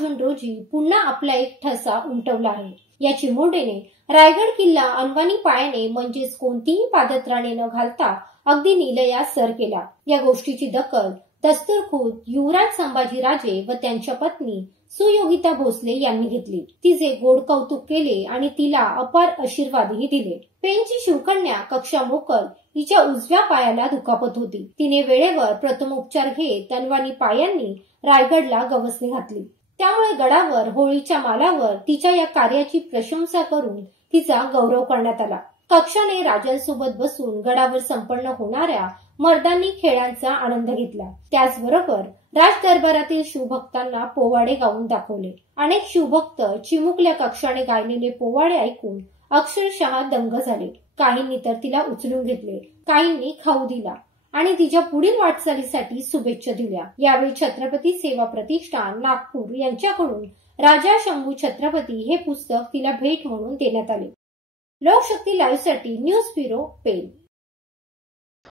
जून रोजी पुन्हा आपला एक ठसा उमटवला आहे। या चिमुरडीने रायगड किल्ला अनवाणी पायाने म्हणजेच कोणतीही पादत्राणे न घालता अगदी निलयास सर केला। या गोष्टीची दखल दस्तूरखुद युवराज संभाजीराजे व त्यांच्या पत्नी सुयोगिता भोसले यांनी घेतली। तिचे गोड कौतुक केले आणि तिला अपार आशीर्वादही दिले। पेणची शिवकन्या कक्षा मोकल हिच्या उजव्या पायाला दुखापत होती। तिने वेळेवर प्रथमोपचार घेत अनवाणी पायांनी रायगडला गवसणी घातली। त्यामुळे गडावर होळीच्या मालावर तिच्या या कार्याची प्रशंसा करून तिचा गौरव करण्यात आला। कक्षाने राजांसोबत बसून गडावर संपन्न होणाऱ्या मर्दानी खेळांचा आनंद घेतला। त्याचबरोबर राजदरबारातील शिवभक्तांना पोवाडे गाऊन दाखवले। अनेक शिवभक्त चिमुकल्या कक्षाने गायलेले पोवाडे ऐकून अक्षरशः दंग झाले। काहींनी तर तिला उचलून घेतले, काहींनी खाऊ दिला आणि तिच्या पुढील वाटचालीसाठी शुभेच्छा दिल्या। यावेळी छत्रपती सेवा प्रतिष्ठान नागपूर यांच्याकडून राजा शंभू छत्रपती हे पुस्तक तिला भेट म्हणून देण्यात आले। लोकशक्ती लाईव्ह साठी न्यूज ब्युरो पेण।